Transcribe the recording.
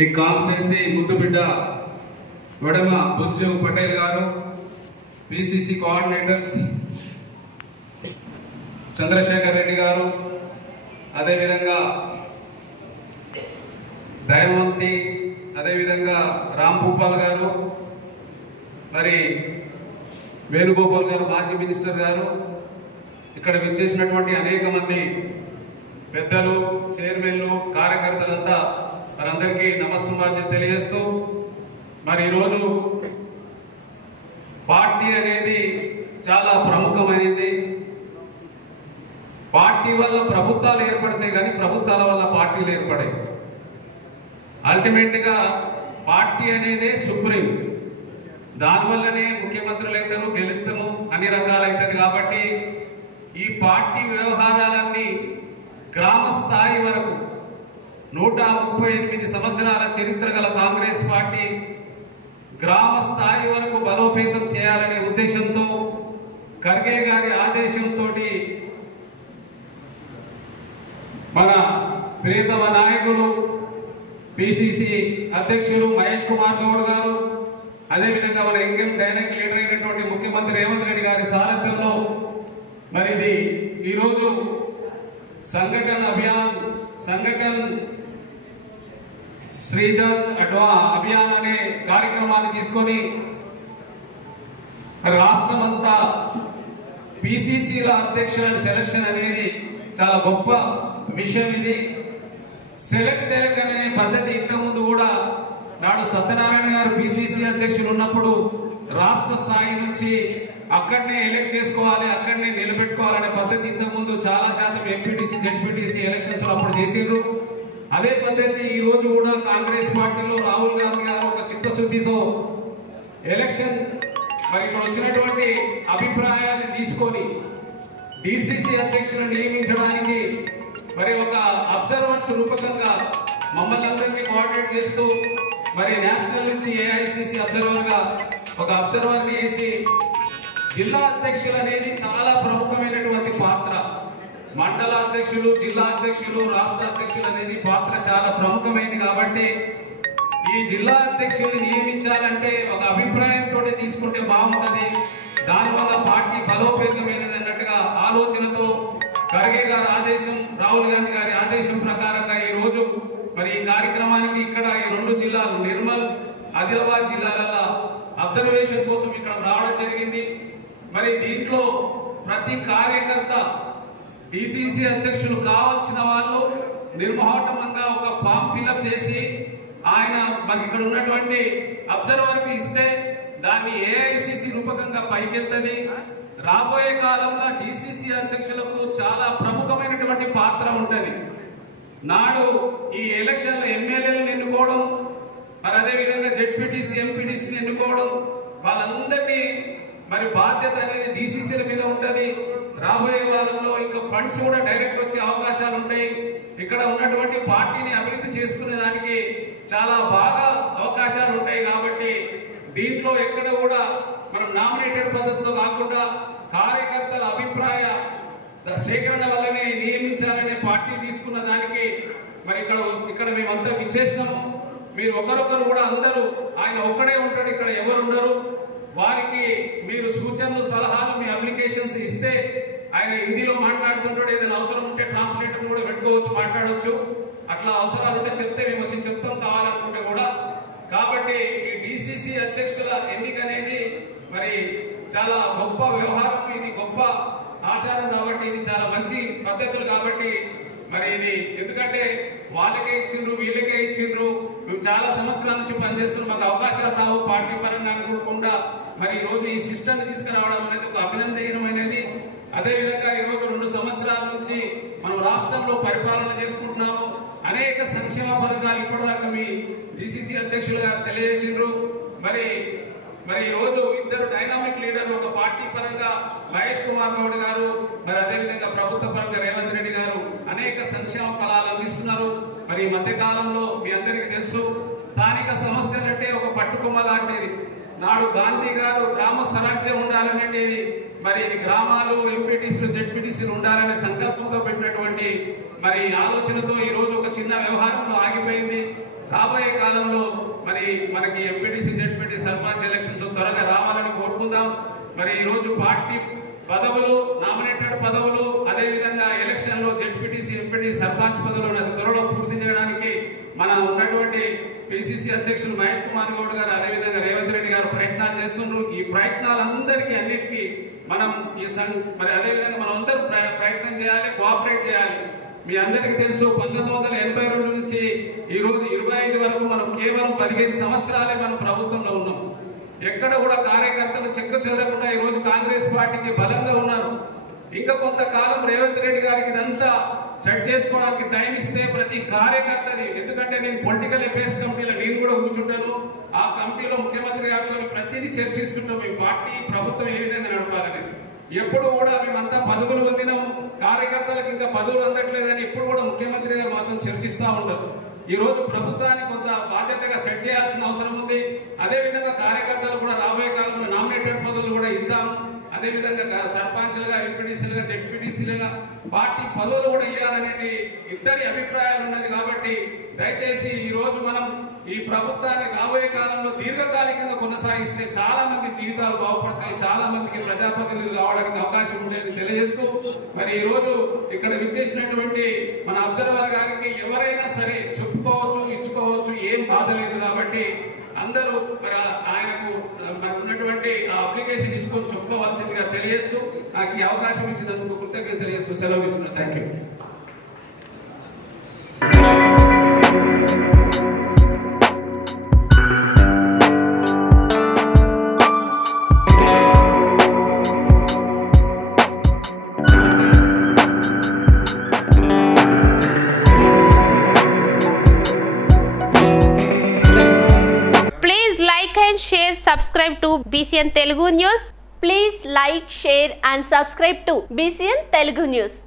ఈ కాన్స్టిట్యున్సీ ముద్దుబిడ్డ వడమ బుజ్జు పటేల్ గారు, పిసిసి కోఆర్డినేటర్స్ చంద్రశేఖర్ రెడ్డి గారు, అదేవిధంగా దయవంతి, అదేవిధంగా రామ్ భూపాల్ గారు, మరి వేణుగోపాల్ గారు మాజీ మినిస్టర్ గారు, ఇక్కడ విచ్చేసినటువంటి అనేక మంది పెద్దలు, చైర్మన్లు, కార్యకర్తలంతా వారందరికీ నమస్సుమాంజలి తెలియజేస్తూ, మరి ఈరోజు పార్టీ అనేది చాలా ప్రముఖమైనది. పార్టీ వల్ల ప్రభుత్వాలు ఏర్పడతాయి కానీ ప్రభుత్వాల వల్ల పార్టీలు ఏర్పడాయి. అల్టిమేట్గా పార్టీ అనేదే సుప్రీం. దానివల్లనే ముఖ్యమంత్రులు అవుతారు, గెలుస్తాము, అన్ని రకాలవుతుంది. కాబట్టి ఈ పార్టీ వ్యవహారాలన్నీ గ్రామ స్థాయి వరకు 138 సంవత్సరాల చరిత్ర గల కాంగ్రెస్ పార్టీ గ్రామ స్థాయి వరకు బలోపేతం చేయాలనే ఉద్దేశంతో ఖర్గే గారి ఆదేశంతో మన ప్రియతమ నాయకులు పిసిసి అధ్యక్షులు మహేష్ కుమార్ గౌడ్ గారు, అదేవిధంగా మన యంగ్ డైనమిక్ లీడర్ అయినటువంటి ముఖ్యమంత్రి రేవంత్ రెడ్డి గారి సారథ్యంలో మరి ఇది ఈరోజు సంఘటన్ శ్రీజన్ అభియాన్ అనే కార్యక్రమాన్ని తీసుకొని రాష్ట్రం అంతా పిసిసిల అధ్యక్షుల సెలక్షన్ అనేది చాలా గొప్ప విషయం. ఇది సెలెక్ట్ అనే పద్ధతి ఇంతకుముందు కూడా నాడు సత్యనారాయణ గారు పిసిసి అధ్యక్షులు ఉన్నప్పుడు రాష్ట్ర స్థాయి నుంచి అక్కడనే ఎలక్ట్ చేసుకోవాలి, అక్కడనే నిలబెట్టుకోవాలనే పద్ధతి ఇంతకుముందు చాలా శాతం ఎంపీటీసీ జెడ్పీటీసీ ఎలక్షన్స్ అప్పుడు చేసిండ్రు. అదే పద్ధతి ఈ రోజు కూడా కాంగ్రెస్ పార్టీలో రాహుల్ గాంధీ గారు ఒక చిత్తశుద్ధితో ఎలక్షన్ మరి ఇక్కడ వచ్చినటువంటి అభిప్రాయాన్ని తీసుకొని డిసిసి అధ్యక్షులను నియమించడానికి మరి ఒక అబ్జర్వర్స్ రూపకంగా మమ్మల్ని అందరినీ కోఆర్డినేట్ చేస్తూ మరి నేషనల్ నుంచి ఏఐసిసి అబ్జర్వర్గా ఒక అబ్జర్వర్ని వేసి జిల్లా అధ్యక్షులు అనేది చాలా ప్రముఖమైనటువంటి పాత్ర. మండల అధ్యక్షులు, జిల్లా అధ్యక్షులు, రాష్ట్ర అధ్యక్షులు అనేది పాత్ర చాలా ప్రముఖమైనది. కాబట్టి ఈ జిల్లా అధ్యక్షుల్ని నియమించాలంటే ఒక అభిప్రాయంతో తీసుకుంటే బాగుంటుంది, దానివల్ల పార్టీ బలోపేతమైనది అన్నట్టుగా ఆలోచనతో ఖర్గే గారి ఆదేశం, రాహుల్ గాంధీ గారి ఆదేశం ప్రకారంగా ఈ రోజు మరి ఈ కార్యక్రమానికి ఇక్కడ ఈ 2 జిల్లాలు నిర్మల్, ఆదిలాబాద్ జిల్లాలలో అబ్జర్వేషన్ కోసం ఇక్కడ రావడం జరిగింది. మరి దీంట్లో ప్రతి కార్యకర్త డిసిసి అధ్యక్షులు కావాల్సిన వాళ్ళు నిర్మోహటంగా ఒక ఫామ్ ఫిల్అప్ చేసి ఆయన మనకి ఇక్కడ ఉన్నటువంటి అబ్జర్వర్కి ఇస్తే దాన్ని ఏఐసిసి రూపకంగా పైకెత్తది. రాబోయే కాలంలో డిసిసి అధ్యక్షులకు చాలా ప్రముఖమైనటువంటి పాత్ర ఉంటుంది. నాడు ఈ ఎలక్షన్లో ఎమ్మెల్యేలను ఎన్నుకోవడం, మరి అదేవిధంగా జెడ్పీటీసీ ఎంపీటీసీని ఎన్నుకోవడం, వాళ్ళందరినీ మరి బాధ్యత అనేది డిసిసిల మీద ఉంటుంది. రాబోయే కాలంలో ఇంకా ఫండ్స్ కూడా డైరెక్ట్ వచ్చే అవకాశాలు ఉంటాయి. ఇక్కడ ఉన్నటువంటి పార్టీని అభివృద్ధి చేసుకునే దానికి చాలా బాగా అవకాశాలు ఉంటాయి. కాబట్టి దీంట్లో ఎక్కడ కూడా మనం నామినేటెడ్ పద్ధతిలో కాకుండా కార్యకర్తల అభిప్రాయ సేకరణ వల్లనే నియమించాలనే పార్టీ తీసుకున్న దానికి మరి ఇక్కడ మేమంతా విచ్చేసినాము. మీరు ఒకరొకరు కూడా అందరూ, ఆయన ఒక్కడే ఉంటాడు, ఇక్కడ ఎవరు ఉండరు. వారికి మీరు సూచనలు, సలహాలు, మీ అప్లికేషన్స్ ఇస్తే ఆయన హిందీలో మాట్లాడుతుంటాడు. ఏదైనా అవసరం ఉంటే ట్రాన్స్లేటర్ కూడా పెట్టుకోవచ్చు, మాట్లాడవచ్చు. అట్లా అవసరాలు ఉంటే చెప్తే మేము వచ్చి చెప్తాం కావాలనుకుంటే కూడా. కాబట్టి ఈ డిసిసి అధ్యక్షుల ఎన్నిక అనేది మరి చాలా గొప్ప వ్యవహారం, ఇది గొప్ప ఆచారం. కాబట్టి ఇది చాలా మంచి పద్ధతులు. కాబట్టి మరి ఇది ఎందుకంటే వాళ్ళకే ఇచ్చిండ్రు, వీళ్ళకే ఇచ్చిండ్రు. మేము చాలా సంవత్సరాల నుంచి పనిచేస్తున్నాం, మాకు అవకాశాలు రావు పార్టీ పరంగా అనుకోకుండా మరి ఈరోజు ఈ సిస్టమ్ని తీసుకురావడం అనేది ఒక అభినందనీయమైనది. అదేవిధంగా ఈరోజు 2 సంవత్సరాల నుంచి మనం రాష్ట్రంలో పరిపాలన చేసుకుంటున్నాము. అనేక సంక్షేమ పథకాలు ఇప్పటిదాకా మీ డిసిసి అధ్యక్షులు గారు తెలియజేసిండ్రు. మరి ఈరోజు 2 డైనామిక్ లీడర్లు, ఒక పార్టీ పరంగా మహేష్ కుమార్ గౌడ్ గారు, మరి అదేవిధంగా ప్రభుత్వ పరంగా రేవంత్ రెడ్డి గారు అనేక సంక్షేమ ఫలాలు అందిస్తున్నారు. మరి ఈ మధ్య కాలంలో మీ అందరికీ తెలుసు, స్థానిక సమస్యలు అంటే ఒక పట్టుకొమ్మ లాంటిది. నాడు గాంధీ గారు గ్రామ స్వరాజ్యం ఉండాలనేది, మరి ఇది గ్రామాలు, ఎంపీటీసీలు, జెడ్పీటీసీలు ఉండాలనే సంకల్పంతో పెట్టినటువంటి మరి ఆలోచనతో ఈ రోజు ఒక చిన్న వ్యవహారంలో ఆగిపోయింది. రాబోయే కాలంలో మరి మనకి ఎంపీటీసీ జెడ్పీటీ సర్పంచ్ ఎలక్షన్స్ త్వరగా రావాలని కోరుకుందాం. మరి ఈరోజు పార్టీ పదవులు, నామినేటెడ్ పదవులు, అదేవిధంగా ఎలక్షన్లో జెడ్పీటీసీ ఎంపీటీ సర్పంచ్ పదవులు అతి త్వరలో పూర్తి చేయడానికి మన ఉన్నటువంటి పిసిసి అధ్యక్షులు మహేష్ కుమార్ గౌడ్ గారు, అదేవిధంగా రేవంత్ రెడ్డి గారు ప్రయత్నాలు చేస్తున్నారు. ఈ ప్రయత్నాలందరికీ అన్నిటికీ మనం మరి అదేవిధంగా మనం అందరూ ప్రయత్నం చేయాలి, కోఆపరేట్ చేయాలి. మీ అందరికీ తెలుసు 1982 నుంచి ఈ రోజు 25 వరకు మనం కేవలం 15 సంవత్సరాలే మనం ప్రభుత్వంలో ఉన్నాం. ఎక్కడ కూడా కార్యకర్తలు చెక్కు చెదరకుండా ఈ రోజు కాంగ్రెస్ పార్టీకి బలంగా ఉన్నారు. ఇంకా కొంతకాలం రేవంత్ రెడ్డి గారికి ఇదంతా సెట్ చేసుకోవడానికి టైం ఇస్తే ప్రతి కార్యకర్తని, ఎందుకంటే నేను పొలిటికల్ అఫేర్స్ కమిటీలో నేను కూడా కూర్చుంటాను, ఆ కమిటీలో ముఖ్యమంత్రి గారితో ప్రతిదీ చర్చిస్తుంటాం. ఈ పార్టీ ప్రభుత్వం ఏ విధంగా నడపాలని. ఎప్పుడు కూడా మేమంతా పదవులు పొందినాము, కార్యకర్తలకు ఇంకా పదవులు అందట్లేదని ఎప్పుడు కూడా ముఖ్యమంత్రి గారు మాత్రం చర్చిస్తూ ఉంటారు. ఈ రోజు ప్రభుత్వాన్ని కొంత బాధ్యతగా సెట్ చేయాల్సిన అవసరం ఉంది. అదేవిధంగా కార్యకర్తలు కూడా రాబోయే కాలంలో నామినేటెడ్ పదవులు కూడా ఇద్దాము. అదేవిధంగా సర్పంచ్లుగా, ఎంపీటీసీలుగా, జెడ్పీటీసీలుగా పార్టీ పదవులు కూడా ఇవ్వాలనేది ఇద్దరి అభిప్రాయాలు ఉన్నది. కాబట్టి దయచేసి ఈ రోజు మనం ఈ ప్రభుత్వాన్ని రాబోయే కాలంలో దీర్ఘకాలికంగా కొనసాగిస్తే చాలా మంది జీవితాలు బాగుపడతాయి, చాలా మందికి ప్రజాప్రతినిధులు కావడానికి అవకాశం ఉండేది తెలియజేస్తూ, మరి ఈ రోజు ఇక్కడ విచ్చేసినటువంటి మన అబ్జర్వర్ గారికి ఎవరైనా సరే చెప్పుకోవచ్చు, ఇచ్చుకోవచ్చు, ఏం బాధ లేదు. కాబట్టి అందరూ ఆయనకు మరి ఉన్నటువంటి అప్లికేషన్ ఇచ్చుకొని చెప్పుకోవాల్సిందిగా తెలియజేస్తూ, నాకు ఈ అవకాశం ఇచ్చినందుకు కృతజ్ఞత తెలియజేస్తూ సెలవు ఇస్తున్నాను. Thank you. Share, subscribe to BCN Telugu News. Please like, share and subscribe to BCN Telugu News.